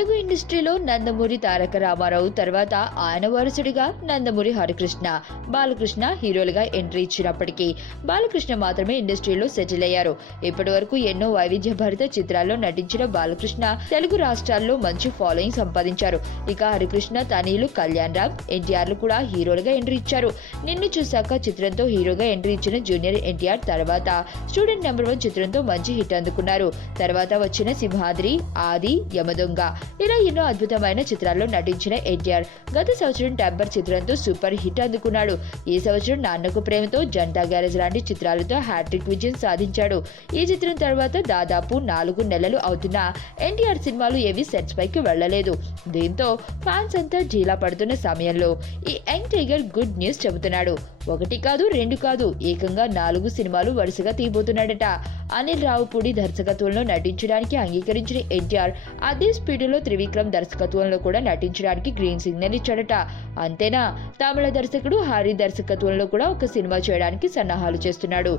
తెలుగు ఇండస్ట్రీలో నందమూరి తారక రామారావు తర్వాత ఆయన వారసుడిగా నందమూరి హరికృష్ణ, బాలకృష్ణ హీరోలుగా ఎంట్రీ ఇచ్చినప్పటికీ బాలకృష్ణ మాత్రమే ఇండస్ట్రీలో సెటిల్ అయ్యారు. ఇప్పటి వరకు ఎన్నో వైవిధ్యభరిత చిత్రాల్లో నటించిన బాలకృష్ణ తెలుగు రాష్ట్రాల్లో మంచి ఫాలోయింగ్ సంపాదించారు. ఇక హరికృష్ణ తనయులు కళ్యాణ్ రామ్, ఎన్టీఆర్లు కూడా హీరోలుగా ఎంట్రీ ఇచ్చారు. నిన్ను చూశాక చిత్రంతో హీరోగా ఎంట్రీ ఇచ్చిన జూనియర్ ఎన్టీఆర్ తర్వాత స్టూడెంట్ నెంబర్ 1 చిత్రంతో మంచి హిట్ అందుకున్నారు. తర్వాత వచ్చిన సింహాద్రి, ఆది, యమదొంగ ఇలా ఎన్నో అద్భుతమైన చిత్రాల్లో నటించిన ఎన్టీఆర్ గత సంవత్సరం టెంపర్ చిత్రంతో సూపర్ హిట్ అందుకున్నాడు. ఈ సంవత్సరం నాన్నకు ప్రేమతో, జంటా గ్యారేజ్ లాంటి చిత్రాలతో హ్యాట్రిక్ విజయం సాధించాడు. ఈ చిత్రం తర్వాత దాదాపు 4 నెలలు అవుతున్నా ఎన్టీఆర్ సినిమాలు ఏవి సెట్స్ పైకి వెళ్లలేదు. దీంతో ఫ్యాన్స్ అంతా ఢీలా పడుతున్న సమయంలో ఈ యంగ్ టైగర్ గుడ్ న్యూస్ చెబుతున్నాడు. 1 కాదు 2 కాదు ఏకంగా 4 సినిమాలు వరుసగా తీయబోతున్నాడట. అనిల్ రావుపూడి దర్శకత్వంలో నటించడానికి అంగీకరించిన ఎన్టీఆర్ అదే స్పీడ్లో త్రివిక్రమ్ దర్శకత్వంలో కూడా నటించడానికి గ్రీన్ సిగ్నల్ ఇచ్చాడట. అంతేనా, తమిళ దర్శకుడు హారీ దర్శకత్వంలో కూడా ఒక సినిమా చేయడానికి సన్నాహాలు చేస్తున్నాడు.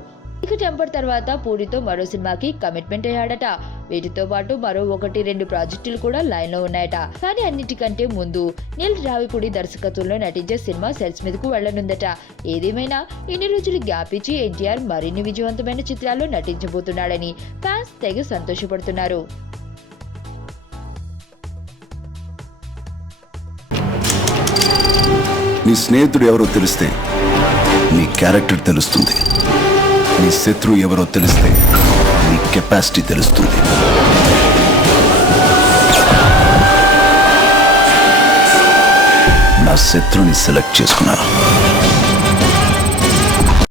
ఇక టెంపర్ తర్వాత పూరితో మరో సినిమాకి కమిట్మెంట్ అయ్యాడట. వీటితో పాటు మరో 1-2 ప్రాజెక్టులు కూడా లైన్ లో ఉన్నాయట. కానీ అన్నిటికంటే ముందు నీల్ రావిపూడి దర్శకత్వంలో నటించే సినిమా సెట్స్ మీదకు వెళ్లనుందట. ఏదేమైనా ఇన్ని రోజులు గ్యాప్ ఇచ్చి ఎన్టీఆర్ మరిన్ని విజయవంతమైన చిత్రాల్లో నటించబోతున్నాడని ఫ్యాన్స్ తెగ సంతోషపడుతున్నారు. నీ స్నేహితుడు ఎవరో తెలిస్తే నీ క్యారెక్టర్ తెలుస్తుంది. నీ శత్రువు ఎవరో తెలిస్తే నీ కెపాసిటీ తెలుస్తుంది. నా శత్రువుని సెలెక్ట్ చేసుకున్నాను.